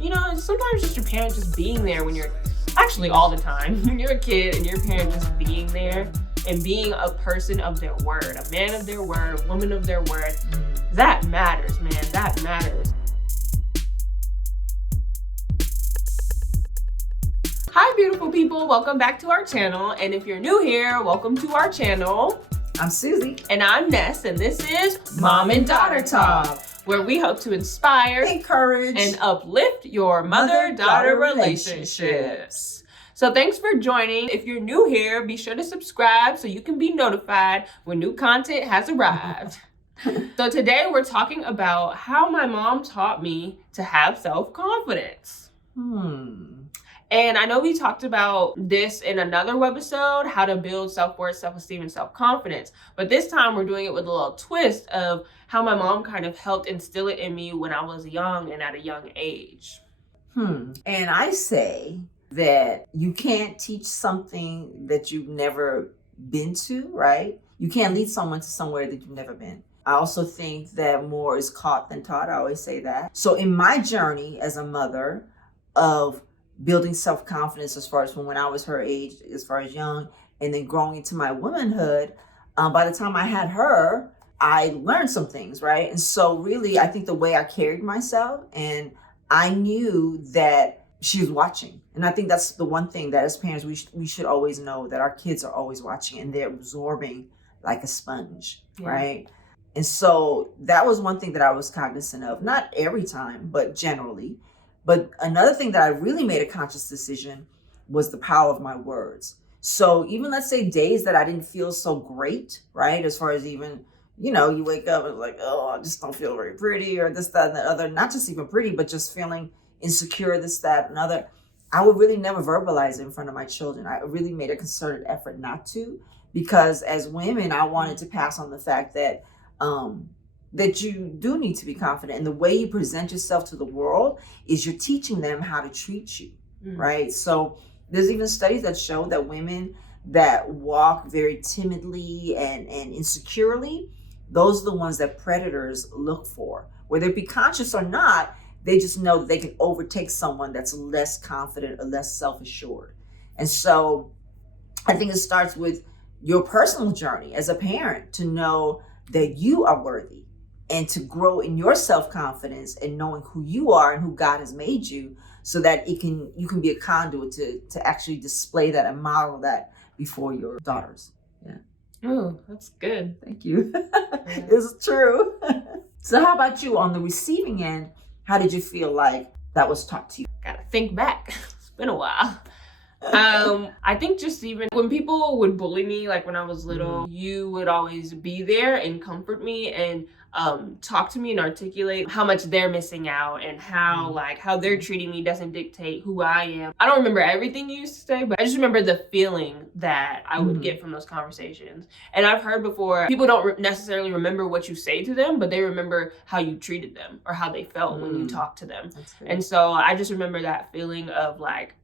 you know, sometimes just your parents just being there when you're, actually all the time, when you're a kid and your parent just being there and being a person of their word, a man of their word, a woman of their word, that matters, man, that matters. Hi, beautiful people, welcome back to our channel. And if you're new here, welcome to our channel. I'm Susie. And I'm Ness, and this is Mom and Daughter Talk, where we hope to inspire, encourage, and uplift your mother-daughter relationships. So thanks for joining. If you're new here, be sure to subscribe so you can be notified when new content has arrived. So today we're talking about how my mom taught me to have self-confidence. And I know we talked about this in another webisode, how to build self-worth, self-esteem, and self-confidence. But this time we're doing it with a little twist of how my mom kind of helped instill it in me when I was young and at a young age. And I say that you can't teach something that you've never been to, right? You can't lead someone to somewhere that you've never been. I also think that more is caught than taught. I always say that. So in my journey as a mother of building self-confidence as far as from when I was her age, as far as young, and then growing into my womanhood, by the time I had her, I learned some things, right? And so really, I think the way I carried myself, and I knew that she was watching. And I think that's the one thing that as parents, we should always know, that our kids are always watching and they're absorbing like a sponge, right? And so that was one thing that I was cognizant of, not every time, but generally. But another thing that I really made a conscious decision was the power of my words. So even let's say days that I didn't feel so great, right? As far as even, you know, you wake up and like, oh, I just don't feel very pretty, or this, that, and the other. Not just even pretty, but just feeling insecure, this, that, and other. I would really never verbalize it in front of my children. I really made a concerted effort not to, because as women, I wanted to pass on the fact that that you do need to be confident. And the way you present yourself to the world is you're teaching them how to treat you, right? So there's even studies that show that women that walk very timidly and insecurely, those are the ones that predators look for. Whether it be conscious or not, they just know that they can overtake someone that's less confident or less self-assured. And so I think it starts with your personal journey as a parent to know that you are worthy, and to grow in your self-confidence and knowing who you are and who God has made you, so that you can be a conduit to actually display that and model that before your daughters. Yeah. Oh, that's good. Thank you. It's true. So how about you on the receiving end? How did you feel like that was taught to you? Gotta think back. It's been a while. I think just even when people would bully me, like when I was little, you would always be there and comfort me and talk to me and articulate how much they're missing out and how how they're treating me doesn't dictate who I am. I don't remember everything you used to say, but I just remember the feeling that I would get from those conversations. And I've heard before, people don't necessarily remember what you say to them, but they remember how you treated them or how they felt when you talked to them. And so I just remember that feeling of like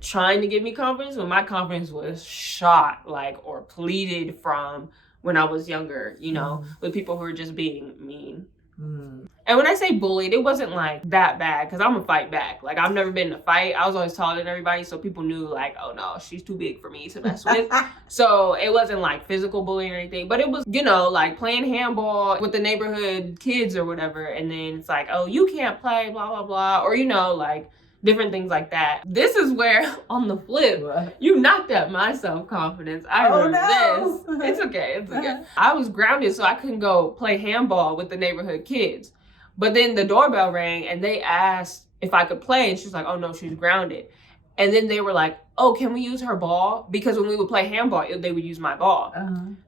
trying to give me confidence when my confidence was shot, or pleaded from when I was younger, you know, with people who were just being mean. And when I say bullied, it wasn't like that bad, because I'm gonna fight back. Like, I've never been in a fight. I was always taller than everybody, so people knew like, oh no, she's too big for me to mess with. So it wasn't like physical bullying or anything, but it was, you know, like playing handball with the neighborhood kids or whatever. And then it's like, oh, you can't play, blah, blah, blah. Or, you know, like different things like that. This is where, on the flip, you knocked at my self-confidence. I remember this. It's okay, it's okay. I was grounded, so I couldn't go play handball with the neighborhood kids. But then the doorbell rang, and they asked if I could play, and she's like, oh no, she's grounded. And then they were like, oh, can we use her ball? Because when we would play handball, they would use my ball.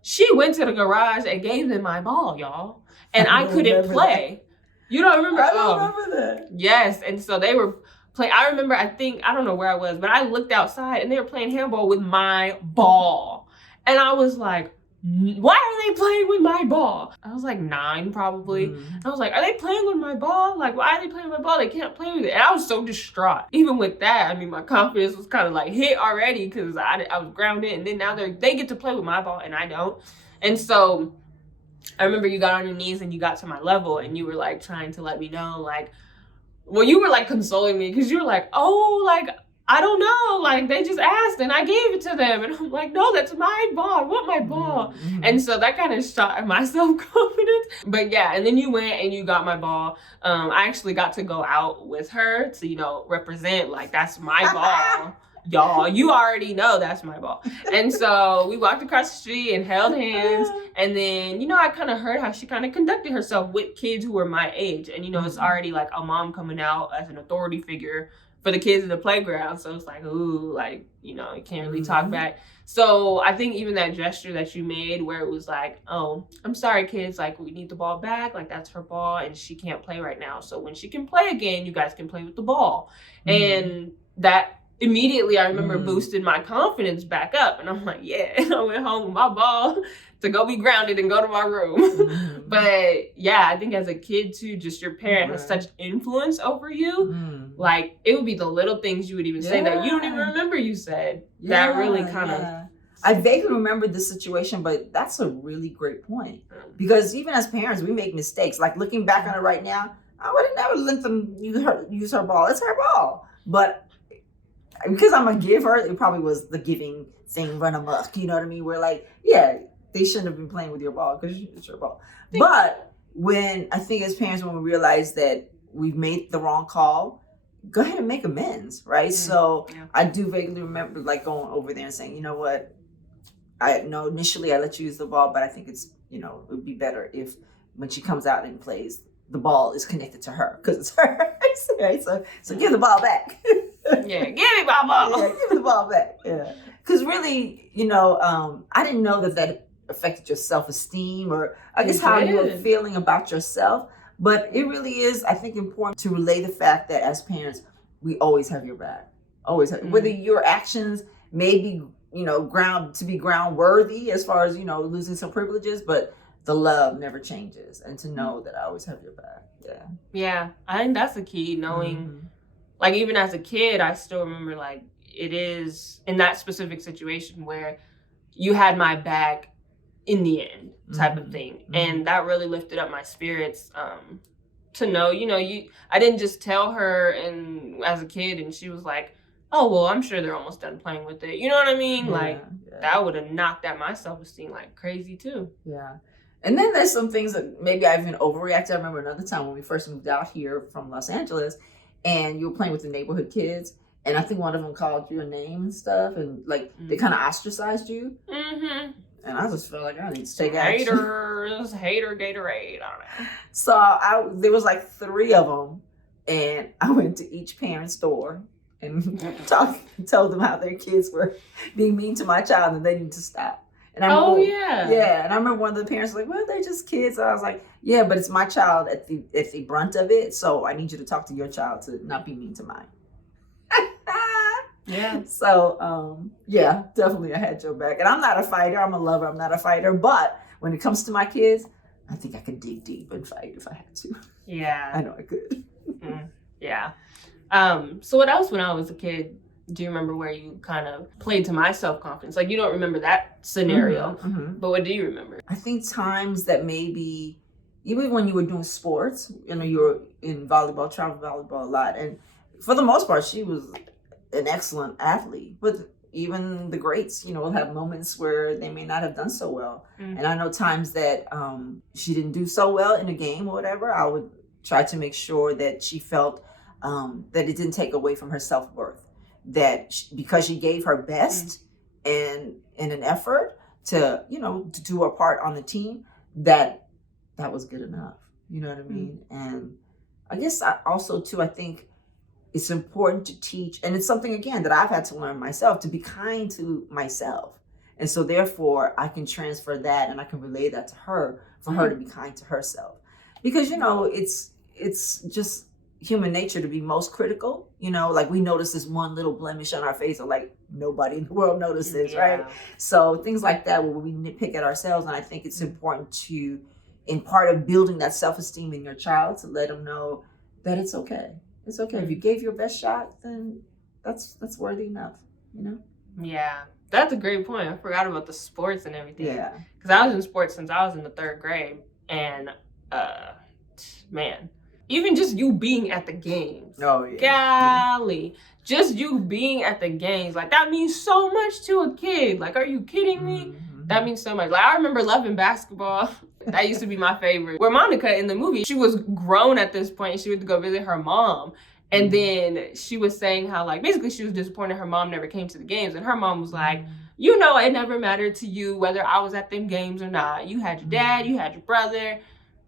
She went to the garage and gave them my ball, y'all. And I couldn't play. You don't remember? I don't remember that. Yes, and so they were I remember, I don't know where I was, but I looked outside and they were playing handball with my ball. And I was like, why are they playing with my ball? I was like 9 probably. I was like, are they playing with my ball? Like, why are they playing with my ball? They can't play with it. And I was so distraught. Even with that, I mean, my confidence was kind of like hit already, because I was grounded. And then now they get to play with my ball and I don't. And so I remember you got on your knees and you got to my level and you were like trying to let me know, like, well, you were like consoling me because you were like, oh, like, I don't know, like they just asked and I gave it to them, and I'm like, no, that's my ball. I want my ball. And so that kind of shot my self-confidence. But yeah, and then you went and you got my ball. I actually got to go out with her to, you know, represent, like, that's my ball. Y'all, you already know that's my ball. And so we walked across the street and held hands. And then, you know, I kind of heard how she kind of conducted herself with kids who were my age. And, you know, it's already like a mom coming out as an authority figure for the kids in the playground. So it's like, ooh, like, you know, you can't really talk back. So I think even that gesture that you made where it was like, oh, I'm sorry, kids, like, we need the ball back. Like, that's her ball and she can't play right now. So when she can play again, you guys can play with the ball. And that immediately, I remember, boosted my confidence back up. And I'm like, yeah. And I went home with my ball to go be grounded and go to my room. But yeah, I think as a kid too, just your parent has such influence over you. Like, it would be the little things you would even say that you don't even remember you said. That really kind of... I vaguely remember this situation, but that's a really great point. Because even as parents, we make mistakes. Like, looking back on it right now, I would have never let them use her ball. It's her ball. But because I'm a giver, it probably was the giving thing run amok. You know what I mean? We're like, yeah, they shouldn't have been playing with your ball because it's your ball. But when I think as parents, when we realize that we've made the wrong call, go ahead and make amends, right? So I do vaguely remember like going over there and saying, you know what? I know initially I let you use the ball, but I think it's, you know, it would be better if when she comes out and plays, the ball is connected to her because it's her. Right? So give the ball back. Yeah, give me my ball. Yeah, give me the ball back. Yeah. Because really, you know, I didn't know that affected your self-esteem or I guess how you were feeling about yourself. But it really is, I think, important to relay the fact that as parents, we always have your back. Always have, whether your actions may be, you know, ground worthy as far as, you know, losing some privileges, but the love never changes. And to know that I always have your back. Yeah. Yeah. I think that's the key, knowing, like, even as a kid, I still remember, like, it is in that specific situation where you had my back in the end type of thing. And that really lifted up my spirits, to know, you know, I didn't just tell her and as a kid and she was like, oh, well, I'm sure they're almost done playing with it. You know what I mean? That would have knocked at my self-esteem like crazy too. Yeah. And then there's some things that maybe I've even overreacted. I remember another time when we first moved out here from Los Angeles and you were playing with the neighborhood kids. And I think one of them called you a name and stuff. And like they kind of ostracized you. And I just felt like I need to take action. Hater Gatorade. I don't know. So there was like 3 of them. And I went to each parent's door and told them how their kids were being mean to my child and they need to stop. And I remember, yeah. And I remember one of the parents was like, well, they're just kids. So I was like, yeah, but it's my child at the brunt of it. So I need you to talk to your child to not be mean to mine. Yeah. So, yeah, definitely I had your back. And I'm not a fighter. I'm a lover. I'm not a fighter. But when it comes to my kids, I think I could dig deep and fight if I had to. Yeah. I know I could. Yeah. So what else when I was a kid, do you remember where you kind of played to my self-confidence? Like, you don't remember that scenario, but what do you remember? I think times that maybe, even when you were doing sports, you know, you were in volleyball, travel volleyball a lot. And for the most part, she was an excellent athlete. But even the greats, you know, will have moments where they may not have done so well. And I know times that she didn't do so well in a game or whatever, I would try to make sure that she felt that it didn't take away from her self-worth. That because she gave her best and in an effort to, you know, to do her part on the team, that was good enough. You know what I mean? And I guess I think it's important to teach, and it's something, again, that I've had to learn myself, to be kind to myself. And so therefore I can transfer that and I can relay that to her for her to be kind to herself. Because, you know, it's just human nature to be most critical. You know, like we notice this one little blemish on our face, or like nobody in the world notices, right? So things like that where we nitpick at ourselves. And I think it's important to, in part of building that self-esteem in your child, to let them know that it's okay. It's okay. If you gave your best shot, then that's worthy enough, you know? Yeah. That's a great point. I forgot about the sports and everything. Yeah. Because I was in sports since I was in the 3rd grade. And, man, even just you being at the games. Oh, yeah. Golly. Just you being at the games, like, that means so much to a kid. Like, are you kidding me? Mm-hmm. That means so much. Like, I remember loving basketball. That used to be my favorite. Where Monica in the movie, she was grown at this point. She went to go visit her mom. And then she was saying how, like, basically she was disappointed her mom never came to the games. And her mom was like, you know, it never mattered to you whether I was at them games or not. You had your dad, you had your brother.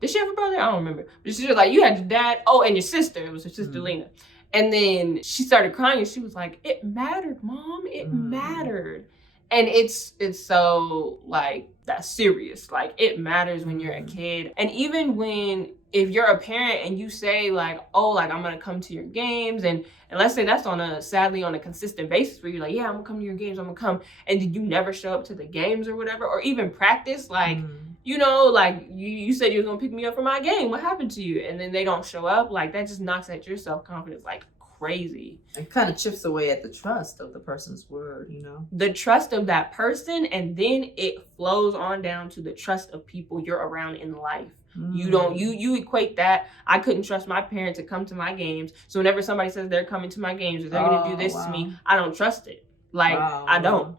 Did she have a brother? I don't remember. But she was like, you had your dad. Oh, and your sister. It was her sister, Lena. And then she started crying and she was like, it mattered, Mom. It mattered. And it's so, like, that's serious. Like, it matters when you're a kid. And even if you're a parent and you say, like, oh, like, I'm going to come to your games. And let's say that's sadly on a consistent basis where you're like, yeah, I'm going to come to your games. I'm going to come. And did you never show up to the games or whatever? Or even practice, like, you know, like, you said you were going to pick me up for my game. What happened to you? And then they don't show up. Like, that just knocks at your self-confidence, like, crazy. It kind of chips away at the trust of the person's word, you know? The trust of that person, and then it flows on down to the trust of people you're around in life. You equate that. I couldn't trust my parents to come to my games. So whenever somebody says they're coming to my games or they're going to do this to me, I don't trust it. Like, I don't.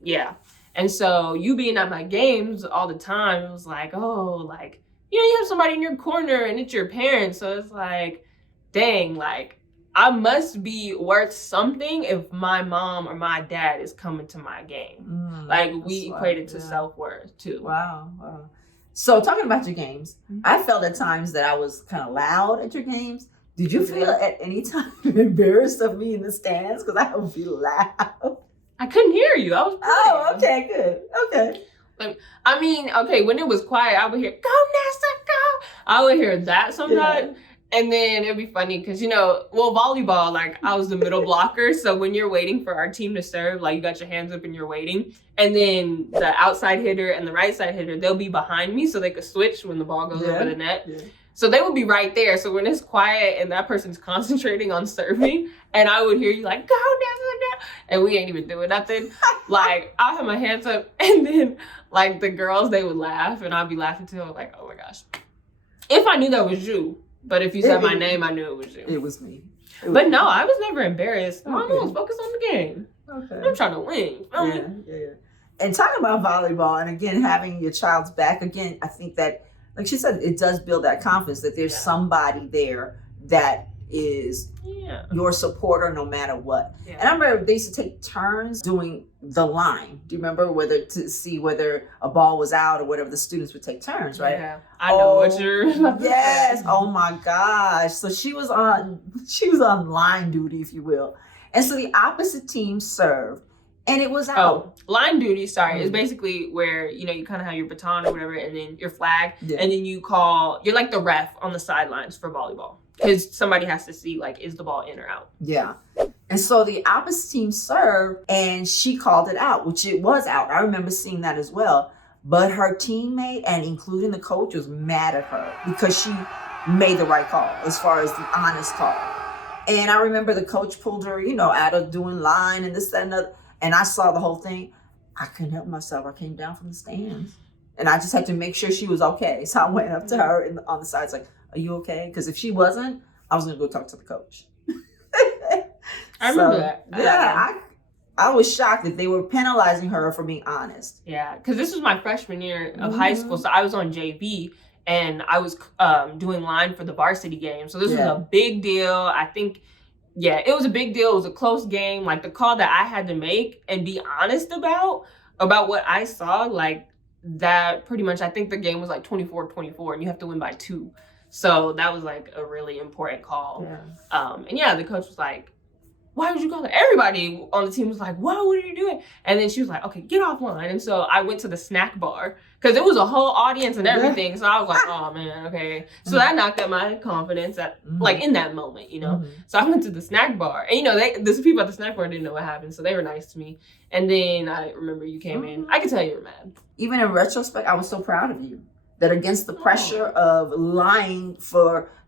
Yeah. And so you being at my games all the time, it was like, oh, like, you know, you have somebody in your corner and it's your parents. So it's like, dang, like, I must be worth something if my mom or my dad is coming to my game. Like, we equate it to self-worth too. Wow. So talking about your games, I felt at times that I was kind of loud at your games. Did you feel at any time embarrassed of me in the stands? Because I would be loud. I couldn't hear you. I was playing. Oh, okay, good. Okay. Like, I mean, okay, when it was quiet, I would hear, go, Nessa, go. I would hear that sometimes. Yeah. And then it'd be funny because, you know, well, volleyball, like, I was the middle blocker. So when you're waiting for our team to serve, like, you got your hands up and you're waiting. And then the outside hitter and the right side hitter, they'll be behind me so they could switch when the ball goes over the net. Yeah. So they would be right there. So when it's quiet and that person's concentrating on serving, and I would hear you like, go, Nessa, go. And we ain't even doing nothing. Like, I'll have my hands up. And then, like, the girls, they would laugh. And I'd be laughing too. I'm like, oh, my gosh. If I knew that was you. But if you said my name, I knew it was you. It was me. But no, I was never embarrassed. Okay. I'm always focused on the game. Okay. I'm trying to win. Yeah. And talking about volleyball, and again, having your child's back, again, I think that, like she said, it does build that confidence that there's somebody there that is your supporter no matter what. Yeah. And I remember they used to take turns doing the line. Do you remember to see whether a ball was out or whatever? The students would take turns, right? Yeah, I know what you're. Yes. Oh my gosh. So she was on line duty, if you will, and so the opposite team served. And it was out. Oh, line duty, sorry, is basically where, you know, you kind of have your baton or whatever, and then your flag, and then you're like the ref on the sidelines for volleyball. Because somebody has to see, like, is the ball in or out? Yeah. And so the opposite team served, and she called it out, which it was out. I remember seeing that as well. But her teammate, and including the coach, was mad at her because she made the right call as far as the honest call. And I remember the coach pulled her, you know, out of doing line and this, that, and other. And I saw the whole thing. I couldn't help myself. I came down from the stands. And I just had to make sure she was okay. So I went up to her on the side. It's like, are you okay? Because if she wasn't, I was going to go talk to the coach. I remember that. Yeah, I was shocked that they were penalizing her for being honest. Yeah, because this was my freshman year of high school. So I was on JV. And I was doing line for the varsity game. So this was a big deal. I think... Yeah, it was a big deal. It was a close game. Like, the call that I had to make and be honest about what I saw, like, that pretty much, I think the game was like 24-24 and you have to win by 2. So that was like a really important call. Yeah. And the coach was like, why would you call it? Everybody on the team was like, whoa, what are you doing? And then she was like, okay, get offline. And so I went to the snack bar because it was a whole audience and everything. So I was like, oh man, okay. So that knocked at my confidence like in that moment, you know? So I went to the snack bar and, you know, the people at the snack bar didn't know what happened. So they were nice to me. And then I remember you came in. I could tell you were mad. Even in retrospect, I was so proud of you that against the pressure of lying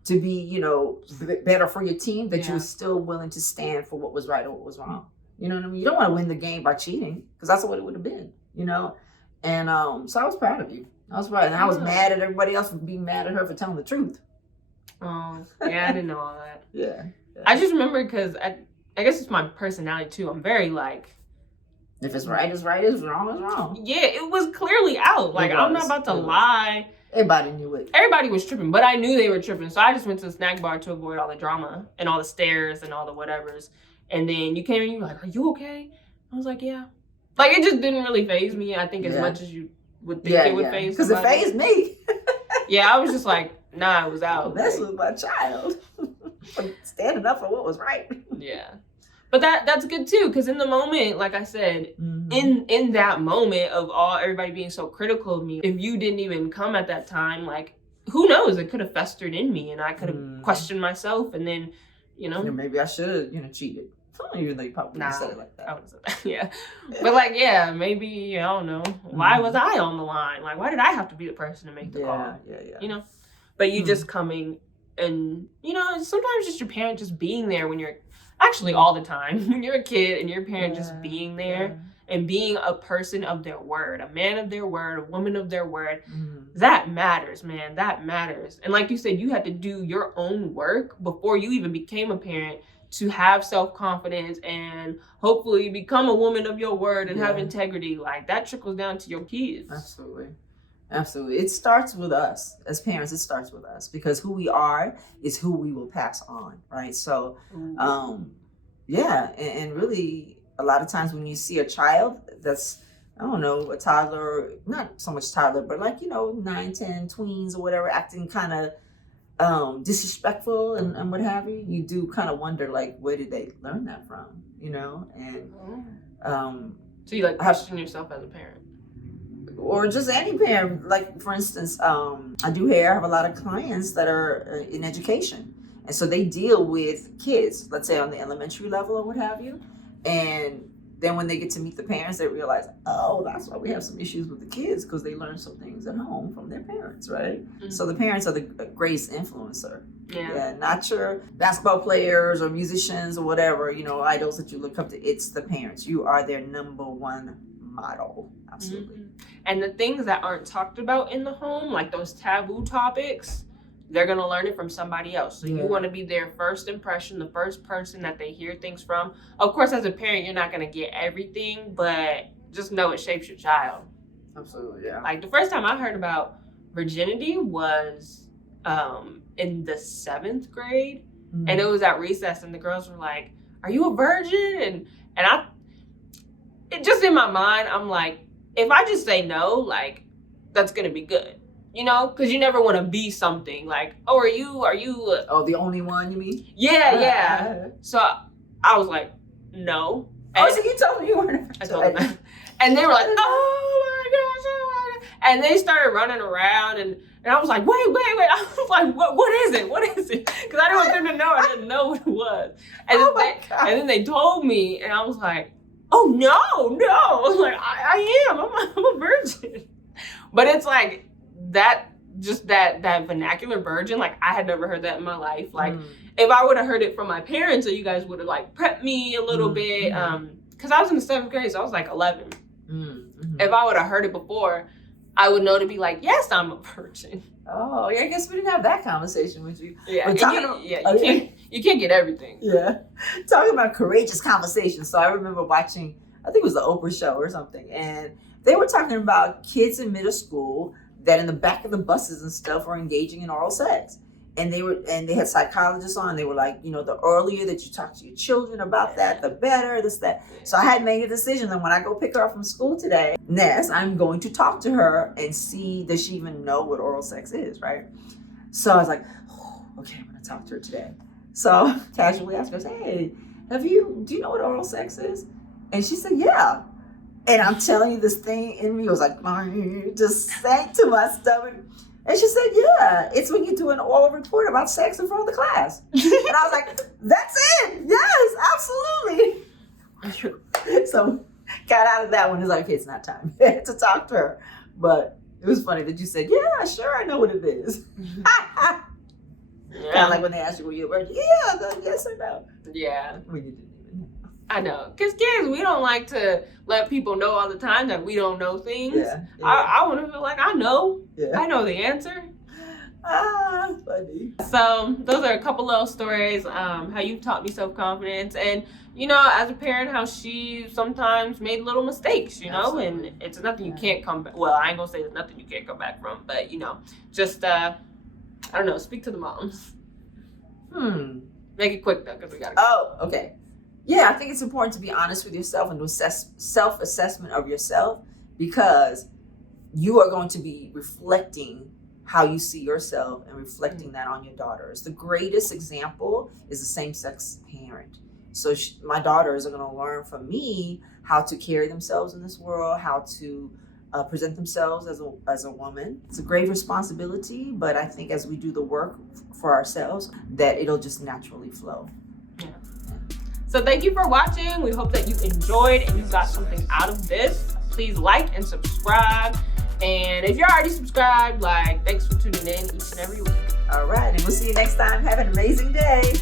to be, you know, better for your team, that you were still willing to stand for what was right or what was wrong. You know what I mean? You don't want to win the game by cheating because that's what it would have been, you know? And so I was proud of you. I was proud. And I was mad at everybody else for being mad at her for telling the truth. Oh, yeah, I didn't know all that. Yeah. I just remember because I guess it's my personality too. I'm very like, if it's right, it's right. If it's wrong, it's wrong. Yeah, it was clearly out. Like, I'm not about to lie. Everybody knew it. Everybody was tripping, but I knew they were tripping. So I just went to the snack bar to avoid all the drama and all the stares and all the whatevers. And then you came in, you were like, are you okay? I was like, yeah. Like, it just didn't really faze me, I think, as much as you would think it would faze because it fazed me. Yeah, I was just like, nah, it was out. That's with my child. Standing up for what was right. Yeah. But that's good too, because in the moment, like I said, in that moment of everybody being so critical of me, if you didn't even come at that time, like, who knows? It could have festered in me, and I could have questioned myself, and then, maybe I should have, cheated. Even though you probably wouldn't said it like that. I wouldn't say that. Yeah. But like, yeah, maybe, I don't know. Why was I on the line? Like, why did I have to be the person to make the call? Yeah. But you just coming and, sometimes just your parent just being there when you're, actually all the time, when you're a kid and your parent just being there and being a person of their word, a man of their word, a woman of their word, that matters, man. That matters. And like you said, you had to do your own work before you even became a parent to have self-confidence and hopefully become a woman of your word and have integrity. Like, that trickles down to your kids. Absolutely. It starts with us. As parents, it starts with us, because who we are is who we will pass on, right? So, and really, a lot of times when you see a child that's, I don't know, a toddler, not so much toddler, but like, 9, 10, tweens or whatever, acting kind of disrespectful and what have you, you do kind of wonder, like, where did they learn that from, and so you like question yourself as a parent, or just any parent. Like, for instance, I do hair. I have a lot of clients that are in education, and so they deal with kids, let's say on the elementary level or what have you, and then when they get to meet the parents, they realize, oh, that's why we have some issues with the kids, because they learn some things at home from their parents, right? So the parents are the greatest influencer. Yeah, not your basketball players or musicians or whatever, idols that you look up to. It's the parents. You are their number one model. Absolutely. And the things that aren't talked about in the home, like those taboo topics, they're going to learn it from somebody else. So you want to be their first impression, the first person that they hear things from. Of course, as a parent, you're not going to get everything, but just know it shapes your child. Absolutely, yeah. Like, the first time I heard about virginity was in the 7th grade. And it was at recess, and the girls were like, are you a virgin? And just in my mind, I'm like, if I just say no, like, that's going to be good. Because you never want to be something like, oh, are you? The only one, you mean? Yeah. So I was like, no. So you told me you weren't. I told them that. And they were like, oh my gosh. And they started running around, and I was like, wait. I was like, what is it? What is it? Because I didn't want them to know. I didn't know what it was. And then they told me, and I was like, oh, no. Like, I am. I'm a virgin. But it's like, that vernacular virgin, like, I had never heard that in my life. Like, if I would have heard it from my parents, or you guys would have like prepped me a little bit, because I was in the 7th grade, so I was like 11. If I would have heard it before, I would know to be like, yes, I'm a virgin. Oh, yeah, I guess we didn't have that conversation with you. Yeah, you can't get everything. Yeah, talking about courageous conversations. So I remember watching, I think it was the Oprah show or something, and they were talking about kids in middle school that in the back of the buses and stuff were engaging in oral sex. And they had psychologists on. They were like, the earlier that you talk to your children about that, the better, this, that. So I had made a decision that when I go pick her up from school today, Ness, I'm going to talk to her and see, does she even know what oral sex is, right? So I was like, okay, I'm going to talk to her today. So casually asked her, hey, do you know what oral sex is? And she said, yeah. And I'm telling you, this thing in me was like, just sank to my stomach. And she said, yeah, it's when you do an oral report about sex in front of the class. And I was like, that's it. Yes, absolutely. So got out of that one. It's like, okay, it's not time to talk to her. But it was funny that you said, yeah, sure, I know what it is. Kind of like when they ask you, were you a virgin? Yeah, yes or no. Yeah. We didn't even know. I know. Because kids, we don't like to let people know all the time that we don't know things. I want to feel like I know. Yeah. I know the answer. Funny. So those are a couple little stories, how you've taught me self-confidence, and you know, as a parent, how she sometimes made little mistakes, you know. Absolutely. And it's nothing you can't come back. Well, I ain't gonna say there's nothing you can't come back from, but you know, just I don't know, speak to the moms. Make it quick though, because we gotta go. Oh, okay. Yeah, I think it's important to be honest with yourself and do self-assessment of yourself, because you are going to be reflecting how you see yourself and reflecting that on your daughters. The greatest example is a same-sex parent. So my daughters are going to learn from me how to carry themselves in this world, how to present themselves as a woman. It's a great responsibility, but I think as we do the work for ourselves, that it'll just naturally flow. Yeah. So thank you for watching. We hope that you enjoyed and you got something out of this. Please like and subscribe. And if you're already subscribed, like, thanks for tuning in each and every week. All right, and we'll see you next time. Have an amazing day.